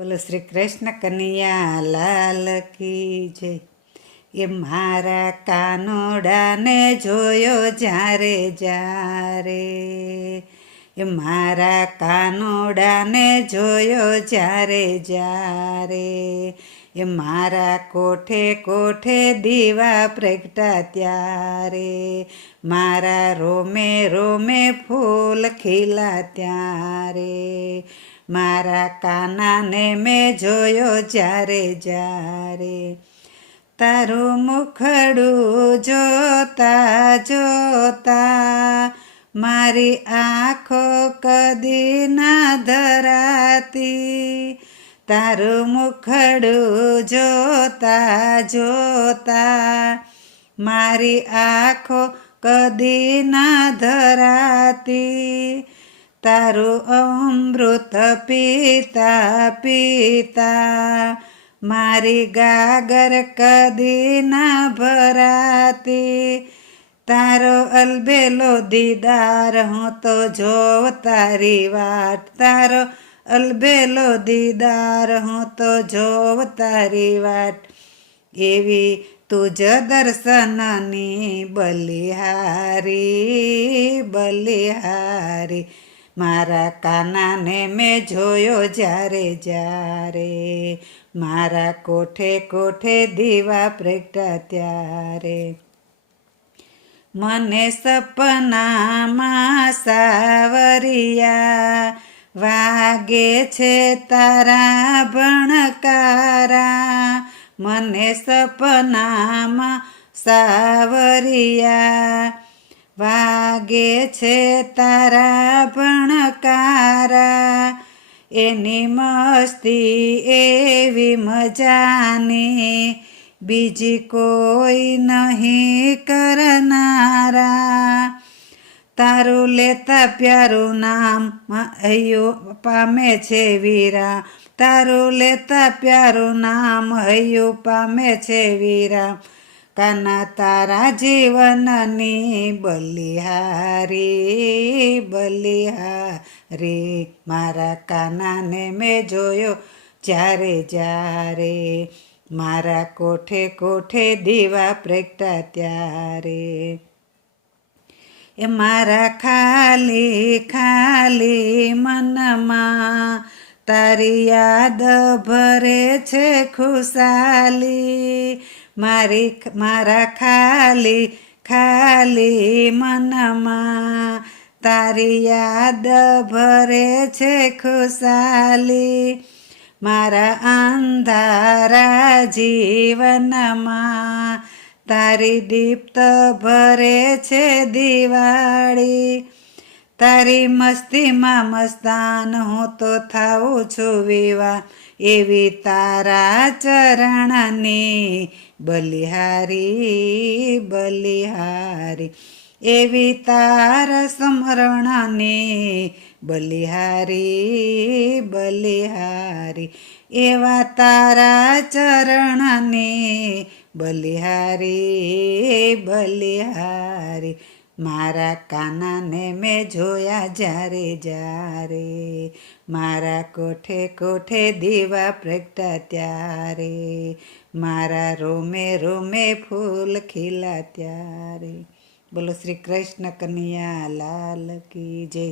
બોલો શ્રી કૃષ્ણ કનૈયા લાલ કી જય. એ મારા કાનોડાને જોયો જ્યારે જ્યારે, એ મારા કાનોડાને જોયો જ્યારે જ્યારે, એ મારા કોઠે કોઠે દીવા પ્રગટા ત્યારે, મારા રોમે રોમે ફૂલ ખીલા ત્યારે, મારા કાનાને મેં જોયો જ્યારે જ્યારે, તારું મુખડું જોતા જોતા મારી આંખો કદી ના ધરાતી, તારું મુખડું જોતા જોતા મારી આંખો કદી ના ધરાતી, તારું અમૃત પીતા પીતા મારી ગાગર કદી ના ભરાતી, તારો અલબેલો દીદાર હું તો જોવ તારી વાટ, તારો અલબેલો દીદાર હું તો જોવ તારી વાટ, એવી તુજ દર્શનની બલિહારી બલિહારી, મારા કાનાને મેં જોયો જ્યારે જ્યારે, મારા કોઠે કોઠે દીવા પ્રગટા ત્યારે, મને સપનામાં સાવરિયા વાગે છે તારા ભણકારા, મને સપનામાં સાવરિયા વાગે છે તારા ભણકારા, એની મસ્તી એવી મજાની બીજી કોઈ નહીં કરનારા, તારું લેતા પ્યારું નામ હૈયું પામે છે વીરા, તારું લેતા પ્યારું નામ હૈયું પામે છે વીરા, કાના તારા જીવનની બલિહારી બલિહારી, મારા કાનાને મેં જોયો જ્યારે જ્યારે, મારા કોઠે કોઠે દીવા પ્રગટા ત્યારે, એ મારા ખાલી ખાલી મનમાં તારી યાદ ભરે છે ખુશાલી, મારા ખાલી ખાલી મનમાં તારી યાદ ભરે છે ખુશાલી, મારા અંધારા જીવનમાં તારી દીપ્ત ભરે છે દિવાળી, તારી મસ્તીમાં મસ્તાન હું તો થાઉં છું વિવા, એવી તારા ચરણની બલિહારી બલિહારી, એવી તારા સ્મરણની બલિહારી બલિહારી, એવા તારા ચરણની બલિહારી બલિહારી, મારા કાનાને મેં જોયા જ્યારે જ્યારે, મારા કોઠે કોઠે દીવા પ્રગટા ત્યારે, મારા રોમે રોમે ફૂલ ખીલા ત્યારે. બોલો શ્રી કૃષ્ણ કનૈયા લાલ કી જય.